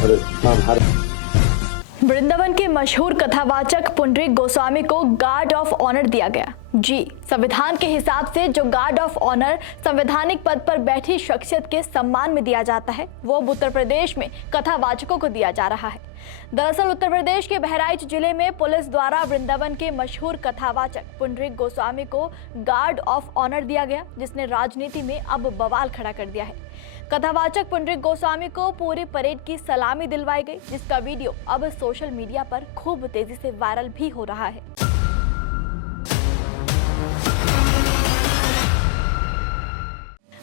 और महाभारत। वृंदावन के मशहूर कथावाचक पुंडरीक गोस्वामी को गार्ड ऑफ ऑनर दिया गया। जी, संविधान के हिसाब से जो गार्ड ऑफ ऑनर संवैधानिक पद पर बैठी शख्सियत के सम्मान में दिया जाता है, वो अब उत्तर प्रदेश में कथावाचकों को दिया जा रहा है। दरअसल उत्तर प्रदेश के बहराइच जिले में पुलिस द्वारा वृंदावन के मशहूर कथावाचक पुंडरीक गोस्वामी को गार्ड ऑफ ऑनर दिया गया, जिसने राजनीति में अब बवाल खड़ा कर दिया है। कथावाचक पुंडरीक गोस्वामी को पूरी परेड की सलामी दिलवाई गई, जिसका वीडियो अब सोशल मीडिया पर खूब तेजी से वायरल भी हो रहा है।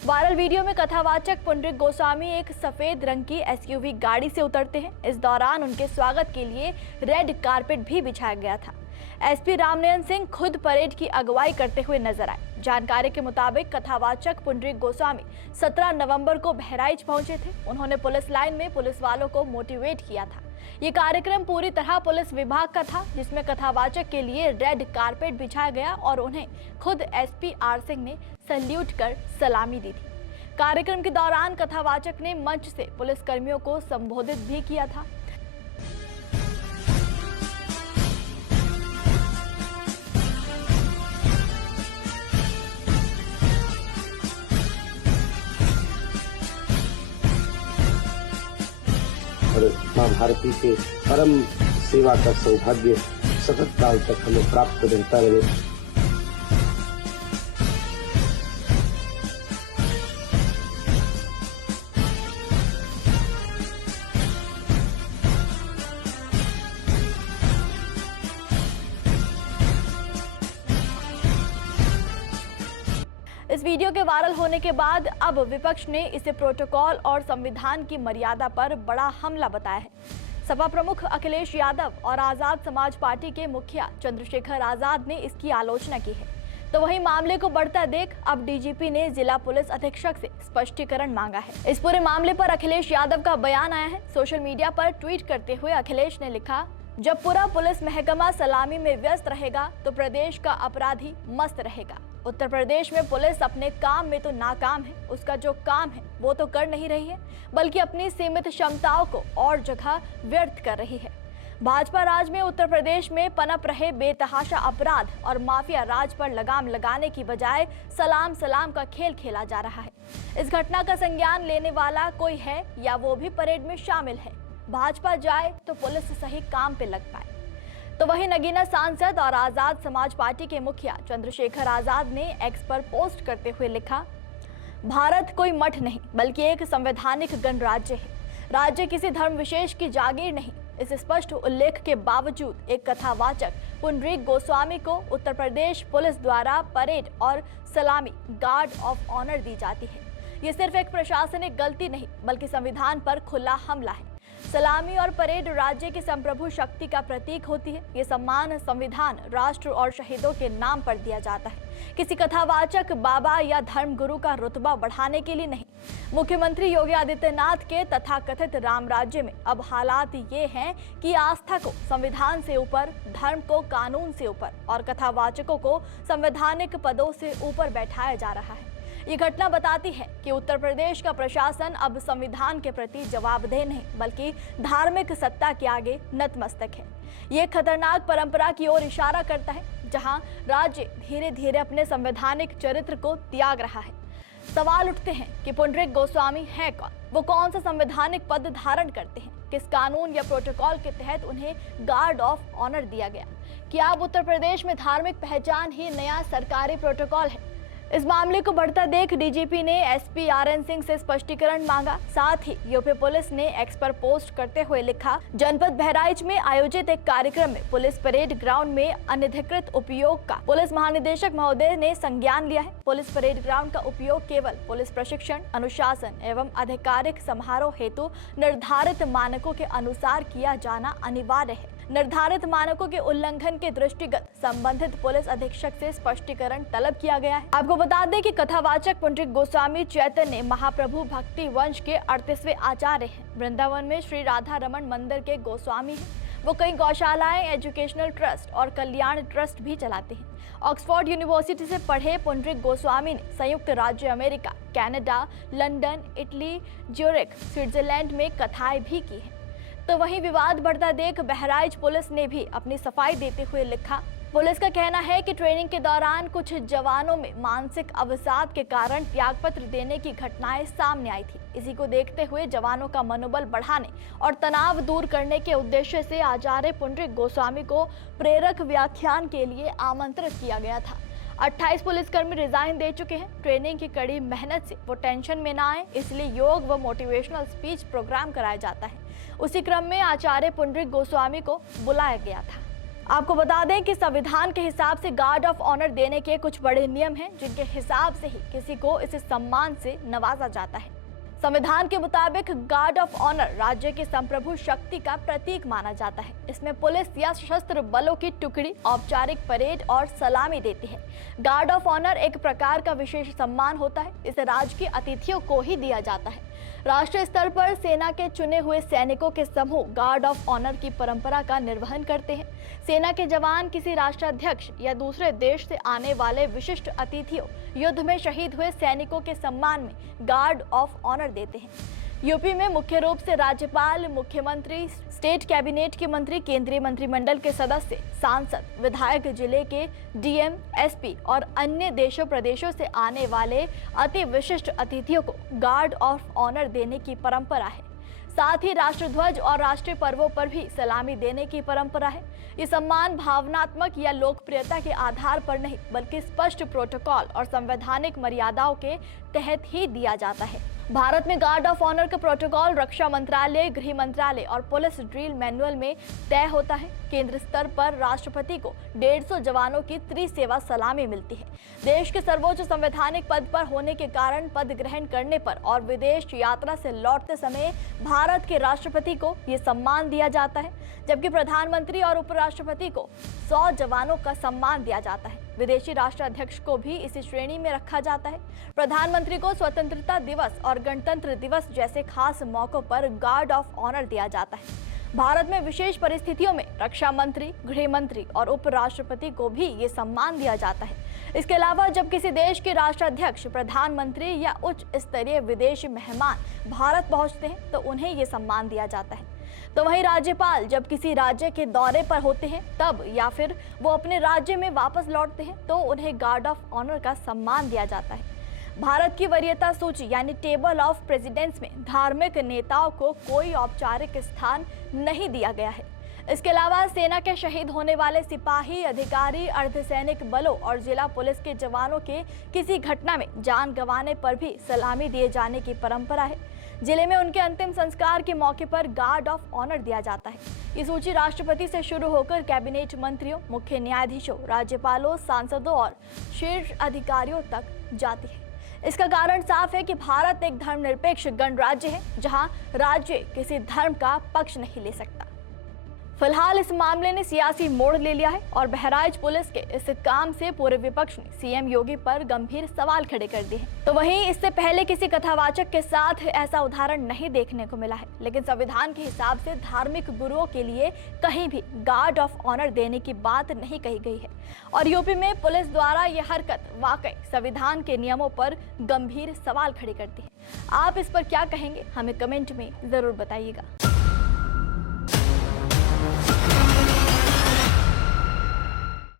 वायरल वीडियो में कथावाचक पुंडरीक गोस्वामी एक सफेद रंग की एसयूवी गाड़ी से उतरते हैं। इस दौरान उनके स्वागत के लिए रेड कारपेट भी बिछाया गया था। एसपी रामनयन सिंह खुद परेड की अगुवाई करते हुए नजर आए। जानकारी के मुताबिक कथावाचक पुंडरीक गोस्वामी 17 नवंबर को बहराइच पहुंचे थे। उन्होंने पुलिस लाइन में पुलिस वालों को मोटिवेट किया था। ये कार्यक्रम पूरी तरह पुलिस विभाग का था, जिसमें कथावाचक के लिए रेड कारपेट बिछाया गया और उन्हें खुद एसपी आर सिंह ने सैल्यूट कर सलामी दी थी। कार्यक्रम के दौरान कथावाचक ने मंच से पुलिस कर्मियों को संबोधित भी किया था। और माँ भारती के परम सेवा का सौभाग्य सतत काल तक हमें प्राप्त रहता रहे। इस वीडियो के वायरल होने के बाद अब विपक्ष ने इसे प्रोटोकॉल और संविधान की मर्यादा पर बड़ा हमला बताया है। सपा प्रमुख अखिलेश यादव और आजाद समाज पार्टी के मुखिया चंद्रशेखर आजाद ने इसकी आलोचना की है। तो वहीं मामले को बढ़ता देख अब डीजीपी ने जिला पुलिस अधीक्षक से स्पष्टीकरण मांगा है। इस पूरे मामले पर अखिलेश यादव का बयान आया है। सोशल मीडिया पर ट्वीट करते हुए अखिलेश ने लिखा, जब पूरा पुलिस महकमा सलामी में व्यस्त रहेगा तो प्रदेश का अपराधी मस्त रहेगा। उत्तर प्रदेश में पुलिस अपने काम में तो नाकाम है, उसका जो काम है वो तो कर नहीं रही है, बल्कि अपनी सीमित क्षमताओं को और जगह व्यर्थ कर रही है। भाजपा राज में उत्तर प्रदेश में पनप रहे बेतहाशा अपराध और माफिया राज पर लगाम लगाने की बजाय सलाम सलाम का खेल खेला जा रहा है। इस घटना का संज्ञान लेने वाला कोई है या वो भी परेड में शामिल है? भाजपा जाए तो पुलिस सही काम पे लग पाए। तो वहीं नगीना सांसद और आजाद समाज पार्टी के मुखिया चंद्रशेखर आजाद ने एक्स पर पोस्ट करते हुए लिखा, भारत कोई मठ नहीं बल्कि एक संवैधानिक गणराज्य है। राज्य किसी धर्म विशेष की जागीर नहीं। इस स्पष्ट उल्लेख के बावजूद एक कथावाचक पुंडरीक गोस्वामी को उत्तर प्रदेश पुलिस द्वारा परेड और सलामी गार्ड ऑफ ऑनर दी जाती है। ये सिर्फ एक प्रशासनिक गलती नहीं बल्कि संविधान पर खुला हमला है। सलामी और परेड राज्य की संप्रभु शक्ति का प्रतीक होती है। ये सम्मान संविधान, राष्ट्र और शहीदों के नाम पर दिया जाता है, किसी कथावाचक बाबा या धर्मगुरु का रुतबा बढ़ाने के लिए नहीं। मुख्यमंत्री योगी आदित्यनाथ के तथाकथित राम राज्य में अब हालात ये हैं कि आस्था को संविधान से ऊपर, धर्म को कानून से ऊपर और कथावाचकों को संवैधानिक पदों से ऊपर बैठाया जा रहा है। ये घटना बताती है कि उत्तर प्रदेश का प्रशासन अब संविधान के प्रति जवाबदेह नहीं बल्कि धार्मिक सत्ता के आगे नतमस्तक है। ये खतरनाक परंपरा की ओर इशारा करता है, जहां राज्य धीरे धीरे अपने संवैधानिक चरित्र को त्याग रहा है। सवाल उठते हैं कि पुंडरीक गोस्वामी है कौन? वो कौन सा संवैधानिक पद धारण करते हैं? किस कानून या प्रोटोकॉल के तहत उन्हें गार्ड ऑफ ऑनर दिया गया? क्या अब उत्तर प्रदेश में धार्मिक पहचान ही नया सरकारी प्रोटोकॉल है? इस मामले को बढ़ता देख डीजीपी ने एसपी आरएन सिंह से स्पष्टीकरण मांगा। साथ ही यूपी पुलिस ने एक्स पर पोस्ट करते हुए लिखा, जनपद बहराइच में आयोजित एक कार्यक्रम में पुलिस परेड ग्राउंड में अनधिकृत उपयोग का पुलिस महानिदेशक महोदय ने संज्ञान लिया है। पुलिस परेड ग्राउंड का उपयोग केवल पुलिस प्रशिक्षण, अनुशासन एवं आधिकारिक समारोह हेतु निर्धारित मानकों के अनुसार किया जाना अनिवार्य है। निर्धारित मानकों के उल्लंघन के दृष्टिगत संबंधित पुलिस अधीक्षक से स्पष्टीकरण तलब किया गया है। आपको बता दें कि कथावाचक पुंडरीक गोस्वामी चैतन्य महाप्रभु भक्ति वंश के 38वें आचार्य हैं। वृंदावन में श्री राधा रमन मंदिर के गोस्वामी हैं। वो कई गौशालाएं, एजुकेशनल ट्रस्ट और कल्याण ट्रस्ट भी चलाते हैं। ऑक्सफोर्ड यूनिवर्सिटी से पढ़े पुंडरीक गोस्वामी ने संयुक्त राज्य America, Canada, London, Italy, Zurich, Switzerland में कथाएं भी की हैं। तो वहीं विवाद बढ़ता देख बहराइच पुलिस ने भी अपनी सफाई देते हुए लिखा। पुलिस का कहना है कि ट्रेनिंग के दौरान कुछ जवानों में मानसिक अवसाद के कारण त्यागपत्र देने की घटनाएं सामने आई थी। इसी को देखते हुए जवानों का मनोबल बढ़ाने और तनाव दूर करने के उद्देश्य से आचार्य पुंडरीक गोस्वामी को प्रेरक व्याख्यान के लिए आमंत्रित किया गया था। 28 पुलिसकर्मी रिजाइन दे चुके हैं। ट्रेनिंग की कड़ी मेहनत से वो टेंशन में ना आए, इसलिए योग व मोटिवेशनल स्पीच प्रोग्राम कराया जाता है। उसी क्रम में आचार्य पुंडरीक गोस्वामी को बुलाया गया था। आपको बता दें कि संविधान के हिसाब से गार्ड ऑफ ऑनर देने के कुछ बड़े नियम हैं, जिनके हिसाब से ही किसी को इस सम्मान से नवाजा जाता है। संविधान के मुताबिक गार्ड ऑफ ऑनर राज्य की संप्रभु शक्ति का प्रतीक माना जाता है। इसमें पुलिस या सशस्त्र बलों की टुकड़ी औपचारिक परेड और सलामी देती है। गार्ड ऑफ ऑनर एक प्रकार का विशेष सम्मान होता है। इसे राजकीय अतिथियों को ही दिया जाता है। राष्ट्रीय स्तर पर सेना के चुने हुए सैनिकों के समूह गार्ड ऑफ ऑनर की परंपरा का निर्वहन करते हैं। सेना के जवान किसी राष्ट्राध्यक्ष या दूसरे देश से आने वाले विशिष्ट अतिथियों, युद्ध में शहीद हुए सैनिकों के सम्मान में गार्ड ऑफ ऑनर देते हैं। यूपी में मुख्य रूप से राज्यपाल, मुख्यमंत्री, स्टेट कैबिनेट के मंत्री, केंद्रीय मंत्रिमंडल के सदस्य, सांसद, विधायक, जिले के डीएम, एसपी और अन्य देशों प्रदेशों से आने वाले अति विशिष्ट अतिथियों को गार्ड ऑफ ऑनर देने की परंपरा है। साथ ही राष्ट्रध्वज और राष्ट्रीय पर्वों पर भी सलामी देने की परंपरा है। ये सम्मान भावनात्मक या लोकप्रियता के आधार पर नहीं, बल्कि स्पष्ट प्रोटोकॉल और संवैधानिक मर्यादाओं के तहत ही दिया जाता है। भारत में गार्ड ऑफ ऑनर का प्रोटोकॉल रक्षा मंत्रालय, गृह मंत्रालय और पुलिस ड्रिल मैनुअल में तय होता है। केंद्र स्तर पर राष्ट्रपति को 150 जवानों की त्रिसेवा सलामी मिलती है। देश के सर्वोच्च संवैधानिक पद पर होने के कारण पद ग्रहण करने पर और विदेश यात्रा से लौटते समय भारत के राष्ट्रपति को ये सम्मान दिया जाता है, जबकि प्रधानमंत्री और उपराष्ट्रपति को 100 जवानों का सम्मान दिया जाता है। विदेशी राष्ट्राध्यक्ष को भी इसी श्रेणी में रखा जाता है। प्रधानमंत्री को स्वतंत्रता दिवस और गणतंत्र दिवस जैसे खास मौकों पर गार्ड ऑफ ऑनर दिया जाता है। भारत में विशेष परिस्थितियों में रक्षा मंत्री, गृह मंत्री और उपराष्ट्रपति को भी ये सम्मान दिया जाता है। इसके अलावा जब किसी देश के राष्ट्राध्यक्ष, प्रधानमंत्री या उच्च स्तरीय विदेशी मेहमान भारत पहुंचते हैं तो उन्हें ये सम्मान दिया जाता है। तो वहीं राज्यपाल जब किसी राज्य के दौरे पर होते हैं तब या फिर वो अपने राज्य में वापस लौटते हैं तो उन्हें गार्ड ऑफ ऑनर का सम्मान दिया जाता है। भारत की वरीयता सूची यानी टेबल ऑफ प्रेसिडेंट्स में धार्मिक नेताओं को कोई औपचारिक स्थान नहीं दिया गया है। इसके अलावा सेना के शहीद होने वाले सिपाही, अधिकारी, अर्धसैनिक बलों और जिला पुलिस के जवानों के किसी घटना में जान गंवाने पर भी सलामी दिए जाने की परंपरा है। जिले में उनके अंतिम संस्कार के मौके पर गार्ड ऑफ ऑनर दिया जाता है। ये सूची राष्ट्रपति से शुरू होकर कैबिनेट मंत्रियों, मुख्य न्यायाधीशों, राज्यपालों, सांसदों और शीर्ष अधिकारियों तक जाती है। इसका कारण साफ है कि भारत एक धर्मनिरपेक्ष गणराज्य है, जहां राज्य किसी धर्म का पक्ष नहीं ले सकता। फिलहाल इस मामले ने सियासी मोड़ ले लिया है और बहराइच पुलिस के इस काम से पूरे विपक्ष ने सीएम योगी पर गंभीर सवाल खड़े कर दिए हैं। तो वहीं इससे पहले किसी कथावाचक के साथ ऐसा उदाहरण नहीं देखने को मिला है, लेकिन संविधान के हिसाब से धार्मिक गुरुओं के लिए कहीं भी गार्ड ऑफ ऑनर देने की बात नहीं कही गई है और यूपी में पुलिस द्वारा यह हरकत वाकई संविधान के नियमों पर गंभीर सवाल खड़े करती है। आप इस पर क्या कहेंगे, हमें कमेंट में जरूर बताइएगा।